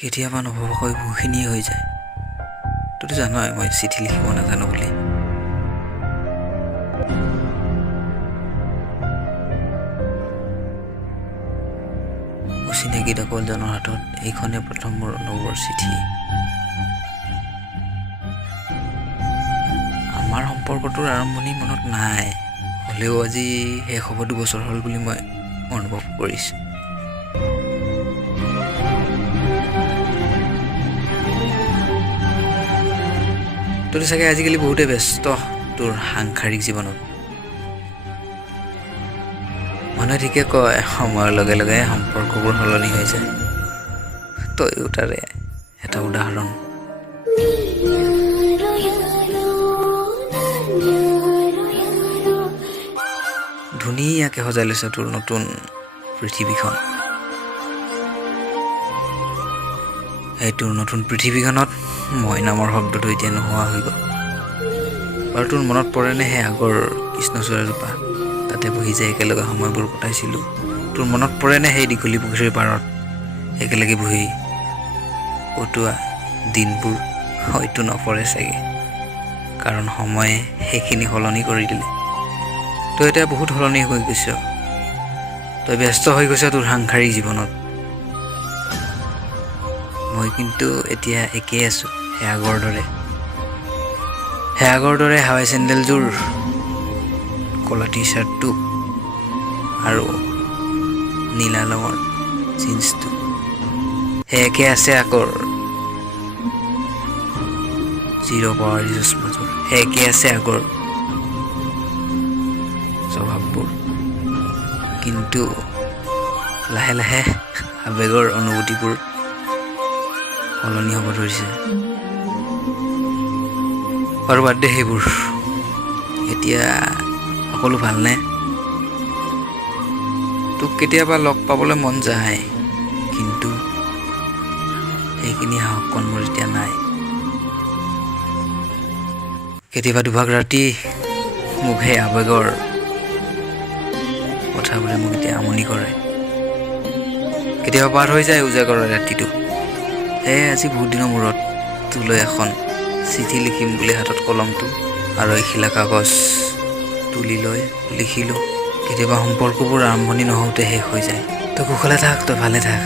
কেতিয়াবা নভবাকৈ বহুখিনিয়ে হৈ যায়। তইতো জানই মই চিঠি লিখিব নাজানো বুলি। অচিনাকি ডাকলজনৰ হাতত এইখনে প্ৰথম মোৰ অনুভৱৰ চিঠি। আমাৰ সম্পৰ্কটোৰ আৰম্ভণি মনত নাই, হ'লেও আজি শেষ হ'ব 2 বছৰ হ'ল বুলি মই অনুভৱ কৰিছোঁ। তইতো চাগে আজিকালি বহুতে ব্যস্ত তোৰ সাংসাৰিক জীৱনত। মানুহে ঠিকে কয় সময়ৰ লগে লগে সম্পৰ্কবোৰ সলনি হৈ যায়। তইও তাৰে এটা উদাহৰণ। ধুনীয়াকৈ সজাই লৈছে তোৰ নতুন পৃথিৱীখন। এই তোৰ নতুন পৃথিৱীখনত মই নামৰ শব্দটো এতিয়া নোহোৱা হৈ গ'ল। আৰু তোৰ মনত পৰেনে সেই আগৰ কৃষ্ণচূড়াজোপা, তাতে বহি যায় একেলগে সময়বোৰ কটাইছিলোঁ? তোৰ মনত পৰেনে সেই দীঘলী পুখুৰীৰ পাৰত একেলগে বহি কটোৱা দিনবোৰ? হয়তো নপৰে চাগে, কাৰণ সময়ে সেইখিনি সলনি কৰি দিলে। তই এতিয়া বহুত সলনি হৈ গৈছ। তই ব্যস্ত হৈ গৈছ তোৰ সাংসাৰিক জীৱনত। মই কিন্তু এতিয়া একেই আছোঁ, সেই আগৰ দৰে হাৱাই চেণ্ডেলযোৰ, ক'লা টি চাৰ্টটো আৰু নীলা ৰঙৰ জিন্সটো সেই একে আছে। আগৰ জিৰ' পাৱাৰী চশমাযোৰ সেই একে আছে। আগৰ স্বভাৱবোৰ কিন্তু লাহে লাহে আৱেগৰ অনুভূতিবোৰ সলনি হ'ব ধৰিছে। আৰু বাদ দে সেইবোৰ, এতিয়া সকলো ভালনে? তোক কেতিয়াবা লগ পাবলৈ মন যায়, কিন্তু সেইখিনি সাহসকণ মোৰ এতিয়া নাই। কেতিয়াবা দুভাগ ৰাতি মোক সেই আৱেগৰ কথাবোৰে মোক এতিয়া আমনি কৰে। কেতিয়াবা পাৰ হৈ যায় উজাগৰৰ ৰাতিটো। আজি বহুত দিনৰ মূৰত তোলৈ এখন চিঠি লিখিম বুলি হাতত কলমটো আৰু এখিলা কাগজ তুলি লৈ লিখিলোঁ। কেতিয়াবা সম্পৰ্কবোৰ আৰম্ভণি নহওঁতে শেষ হৈ যায়। তই কুশলে থাক, তই ভালে থাক,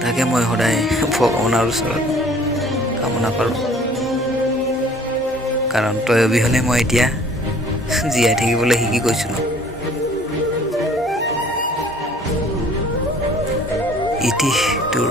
তাকে মই সদায় ভগৱানৰ ওচৰত কামনা কৰোঁ। কাৰণ তই অবিহনে মই এতিয়া জীয়াই থাকিবলৈ শিকি গৈছোঁ ন। ইতি তোৰ